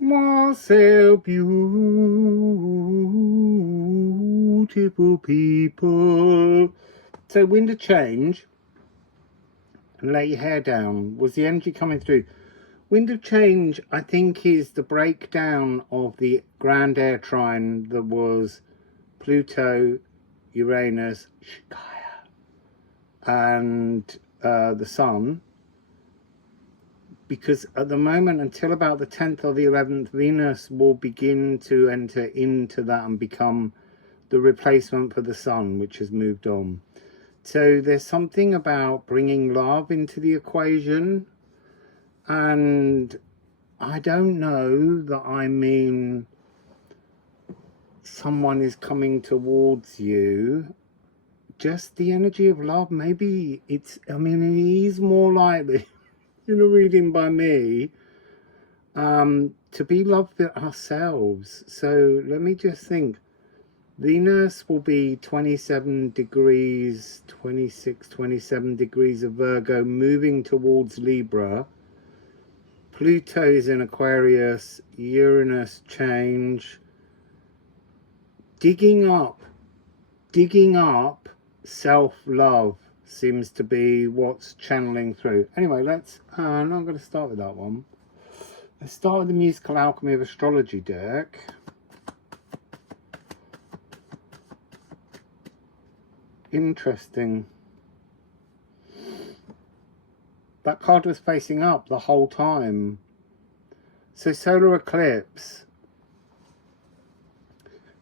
Wassail, beautiful people. So wind of change, and lay your hair down, was the energy coming through. Wind of change, I think, is the breakdown of the grand air trine that was Pluto, Uranus, and the Sun. Because at the moment, until about the 10th or the 11th, Venus will begin to enter into that and become the replacement for the Sun, which has moved on. So there's something about bringing love into the equation. And I don't know that I mean someone is coming towards you. Just the energy of love. Maybe it's, I mean, it is more likely in a reading by me to be loved ourselves. So let me just think. Venus will be 27 degrees, 26, 27 degrees of Virgo, moving towards Libra. Pluto is in Aquarius, Uranus change. Digging up self-love seems to be what's channeling through. Anyway, let's, I'm not going to start with that one. Let's start with the musical Alchemy of Astrology deck. Interesting. That card was facing up the whole time. So solar eclipse.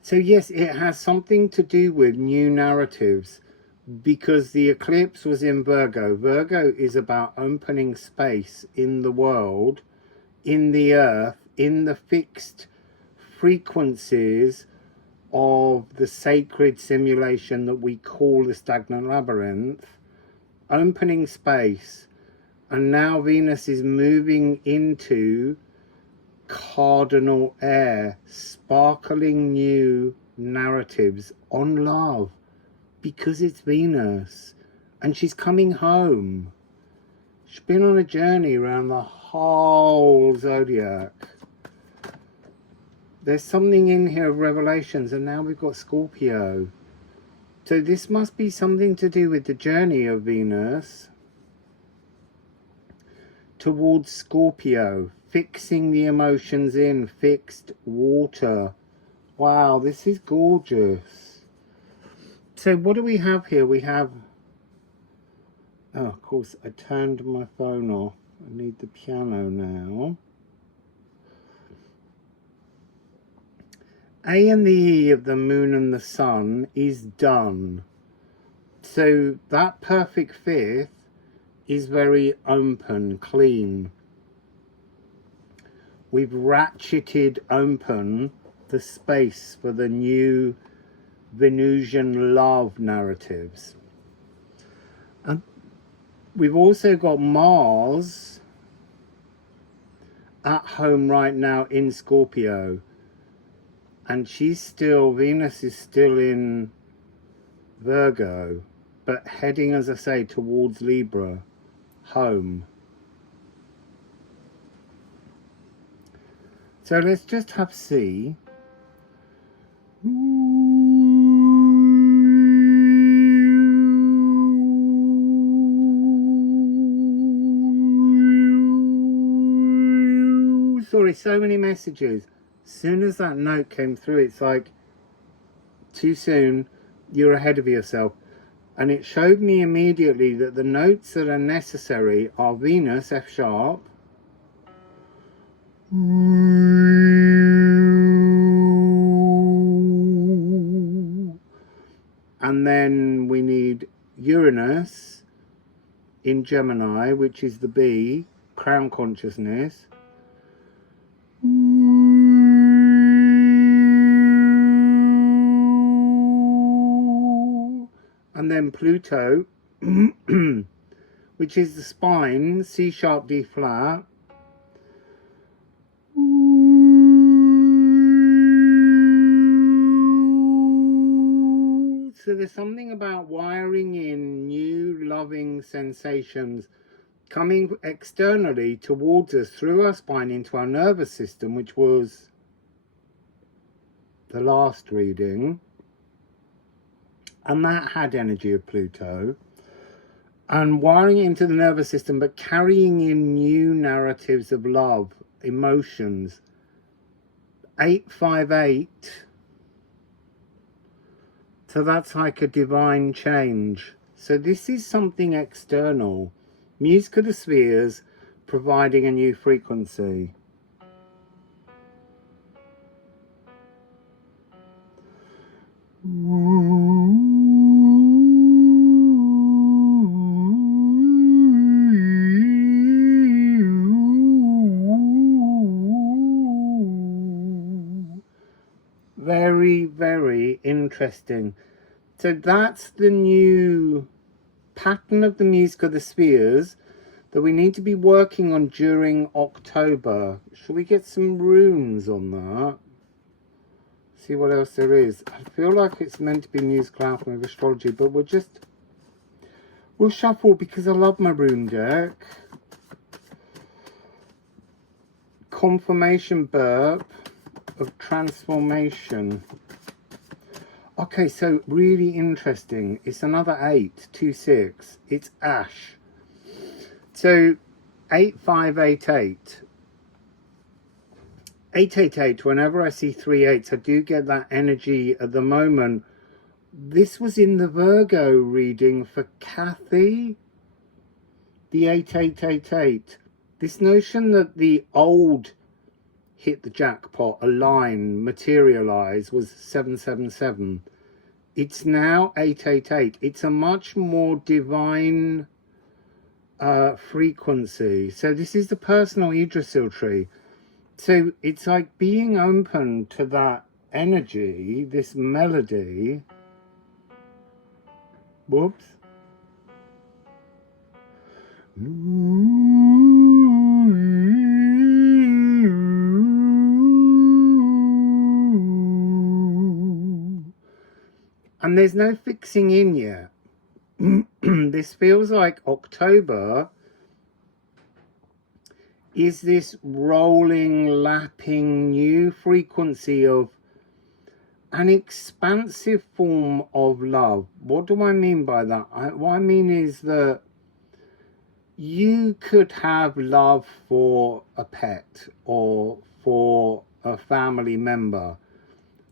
So yes, it has something to do with new narratives, because the eclipse was in Virgo. Virgo is about opening space in the world, in the earth, in the fixed frequencies of the sacred simulation that we call the stagnant labyrinth, opening space. And now Venus is moving into cardinal air, sparkling new narratives on love, because it's Venus and she's coming home. She's been on a journey around the whole zodiac. There's something in here of revelations, and now we've got Scorpio. So this must be something to do with the journey of Venus towards Scorpio, fixing the emotions in, fixed water. Wow, this is gorgeous. So what do we have here? We have, oh, of course, I turned my phone off. I need the piano now. A and the E of the moon and the sun is done. So that perfect fifth is very open, clean. We've ratcheted open the space for the new Venusian love narratives. And we've also got Mars at home right now in Scorpio. And she's still, Venus is still in Virgo, but heading, as I say, towards Libra, home. So let's just have C. Sorry, so many messages. As soon as that note came through, it's like, too soon, you're ahead of yourself. And it showed me immediately that the notes that are necessary are Venus, F sharp, and then we need Uranus in Gemini, which is the B, crown consciousness. And then Pluto, which is the spine, C sharp, D flat. So there's something about wiring in new loving sensations coming externally towards us through our spine into our nervous system, which was the last reading, and that had energy of Pluto, and wiring it into the nervous system, but carrying in new narratives of love, emotions. 858, so that's like a divine change. So this is something external. Music of the spheres providing a new frequency. Very, very interesting. So that's the new pattern of the music of the spheres that we need to be working on during October. Should we get some runes on that? See what else there is. I feel like it's meant to be musical alchemy of astrology, but we'll shuffle because I love my rune deck. Confirmation burp of transformation. Okay, so really interesting. It's another 826. It's ash. So 8588. 888, whenever I see 3 8s, I do get that energy at the moment. This was in the Virgo reading for Kathy. The 8888. This notion that the old hit the jackpot, align, materialize, was 777. It's now 888. It's a much more divine frequency. So this is the personal Yggdrasil tree. So it's like being open to that energy, this melody. Whoops. And there's no fixing in yet. This feels like October is this rolling, lapping new frequency of an expansive form of love. What do I mean by that? What I mean is that you could have love for a pet or for a family member.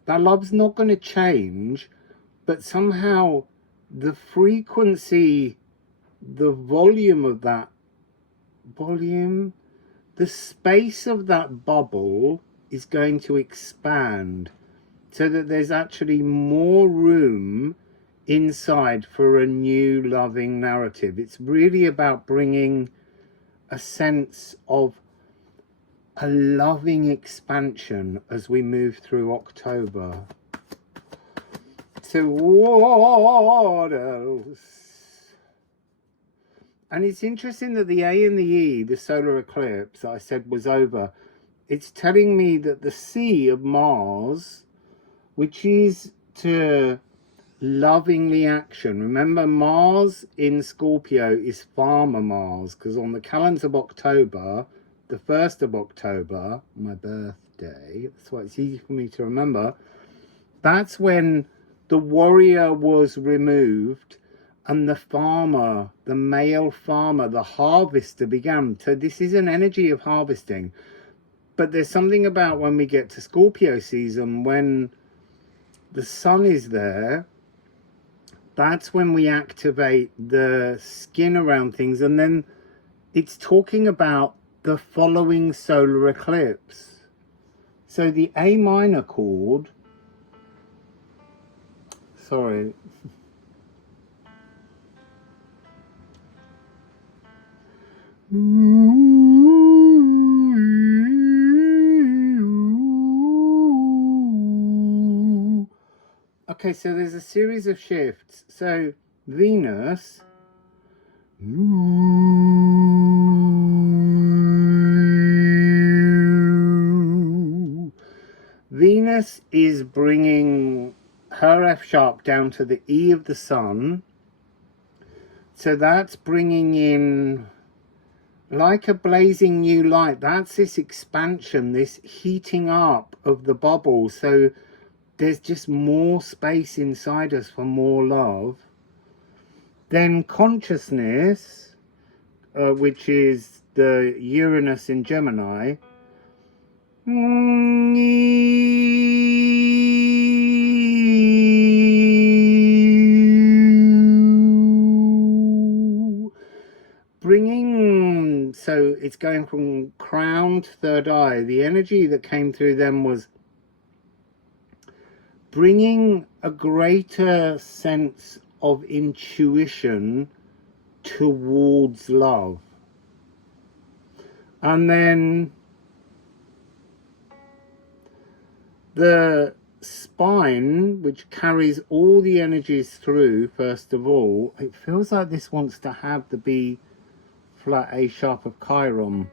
That love's not going to change, but somehow the frequency, the volume of that volume, the space of that bubble is going to expand so that there's actually more room inside for a new loving narrative. It's really about bringing a sense of a loving expansion as we move through October. So what else? And it's interesting that the A and the E, the solar eclipse I said was over. It's telling me that the C of Mars, which is to lovingly action. Remember, Mars in Scorpio is Farmer Mars, because on the calendar of October, the 1st of October, my birthday, that's why it's easy for me to remember, that's when the warrior was removed and the farmer, the male farmer, the harvester began. So this is an energy of harvesting. But there's something about when we get to Scorpio season, when the sun is there, that's when we activate the skin around things. And then it's talking about the following solar eclipse. So the A minor chord, sorry, okay, so there's a series of shifts. So Venus, Venus is bringing her F sharp down to the E of the sun. So that's bringing in like a blazing new light. That's this expansion, this heating up of the bubble. So there's just more space inside us for more love. Then consciousness, which is the Uranus in Gemini, bringing, so it's going from crown to third eye. The energy that came through them was bringing a greater sense of intuition towards love. And then the spine, which carries all the energies through, first of all, it feels like this wants to have the B flat A sharp of Chiron.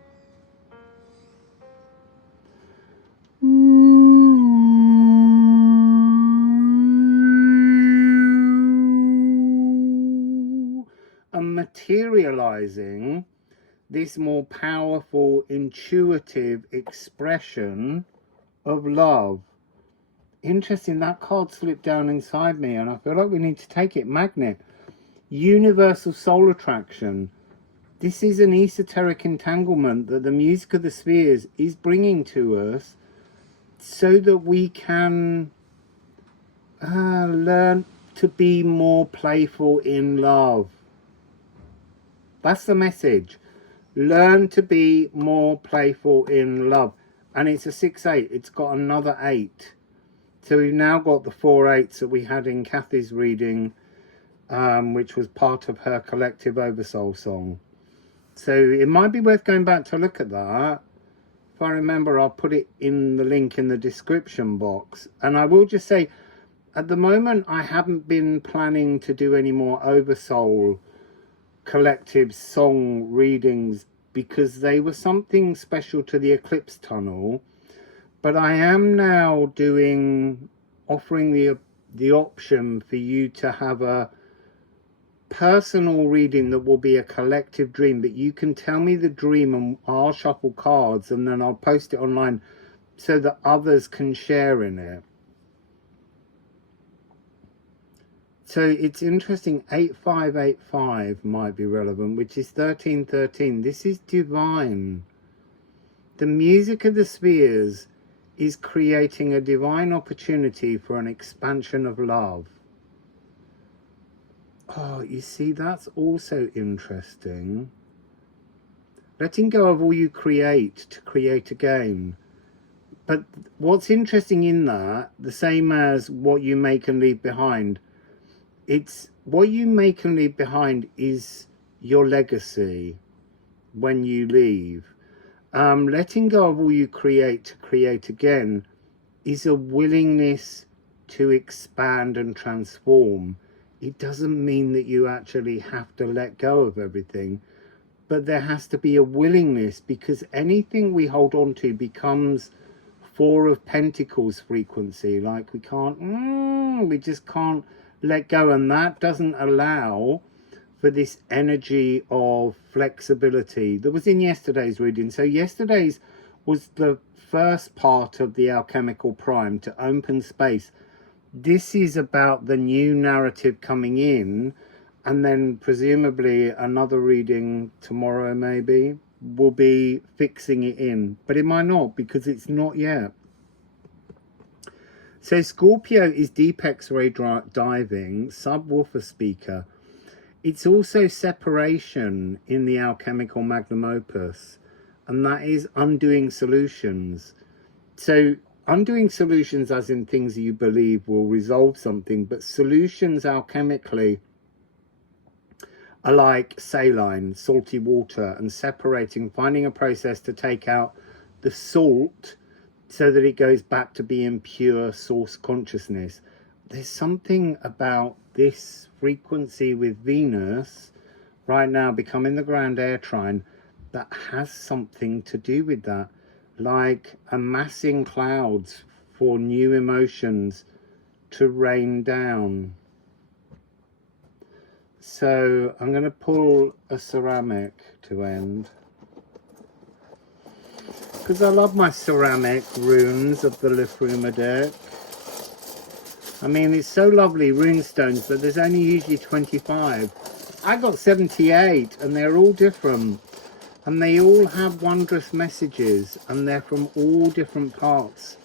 And materializing this more powerful, intuitive expression of love. Interesting, that card slipped down inside me, and I feel like we need to take it. Magnet. Universal soul attraction. This is an esoteric entanglement that the music of the spheres is bringing to us so that we can learn to be more playful in love. That's the message. Learn to be more playful in love. And it's a 6-8. It's got another 8. So we've now got the 4 8s that we had in Kathy's reading, which was part of her collective Oversoul song. So it might be worth going back to look at that. If I remember, I'll put it in the link in the description box. And I will just say, at the moment, I haven't been planning to do any more Oversoul collective song readings because they were something special to the eclipse tunnel. But I am now offering the option for you to have a personal reading that will be a collective dream, but you can tell me the dream and I'll shuffle cards and then I'll post it online so that others can share in it. So it's interesting, 8585 might be relevant, which is 1313. This is divine. The music of the spheres is creating a divine opportunity for an expansion of love. Oh, you see, that's also interesting. Letting go of all you create to create again. But what's interesting in that, the same as what you make and leave behind, it's what you make and leave behind is your legacy when you leave. Letting go of all you create to create again is a willingness to expand and transform. It doesn't mean that you actually have to let go of everything, but there has to be a willingness, because anything we hold on to becomes 4 of Pentacles frequency. Like we just can't let go, and that doesn't allow for this energy of flexibility that was in yesterday's reading. So yesterday's was the first part of the Alchemical Prime, to open space. This is about the new narrative coming in, and then presumably another reading tomorrow maybe will be fixing it in, but it might not, because it's not yet. So Scorpio is deep X-ray diving, subwoofer speaker. It's also separation in the Alchemical Magnum Opus, and that is undoing solutions. So undoing solutions as in things you believe will resolve something, but solutions alchemically are like saline, salty water, and separating, finding a process to take out the salt so that it goes back to being pure source consciousness. There's something about this frequency with Venus right now becoming the grand air trine that has something to do with that, like amassing clouds for new emotions to rain down. So I'm going to pull a ceramic to end. because I love my ceramic runes of the Liffruma deck. I mean, it's so lovely, rune stones, but there's only usually 25. I got 78, and they're all different. And they all have wondrous messages, and they're from all different parts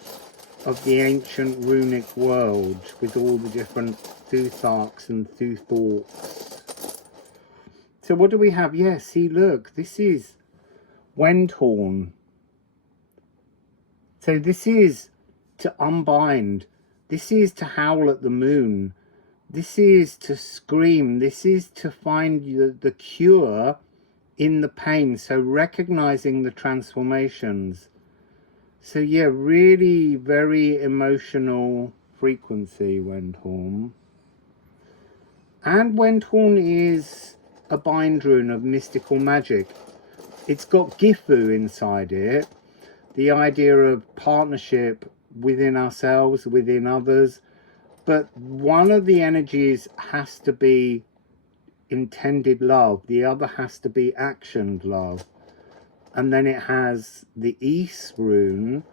of the ancient runic world, with all the different Thutharks and Thuthorks. So what do we have? Yeah, see, look, this is Wendhorn. So this is to unbind. This is to howl at the moon. This is to scream. This is to find the cure in the pain. So recognizing the transformations. So yeah, really very emotional frequency, Wendhorn. And Wendhorn is a bind rune of mystical magic. It's got Gifu inside it. The idea of partnership within ourselves, within others, but one of the energies has to be intended love, the other has to be actioned love. And then it has the East rune,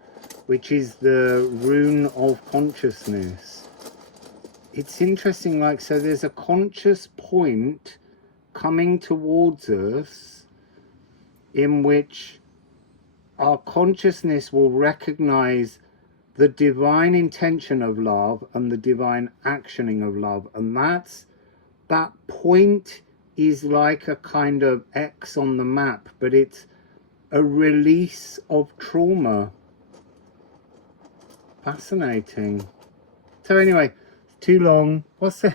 which is the rune of consciousness. It's interesting, like, so there's a conscious point coming towards us in which our consciousness will recognize the divine intention of love and the divine actioning of love. And that point is like a kind of X on the map, but it's a release of trauma. Fascinating. So anyway, too long. What's it?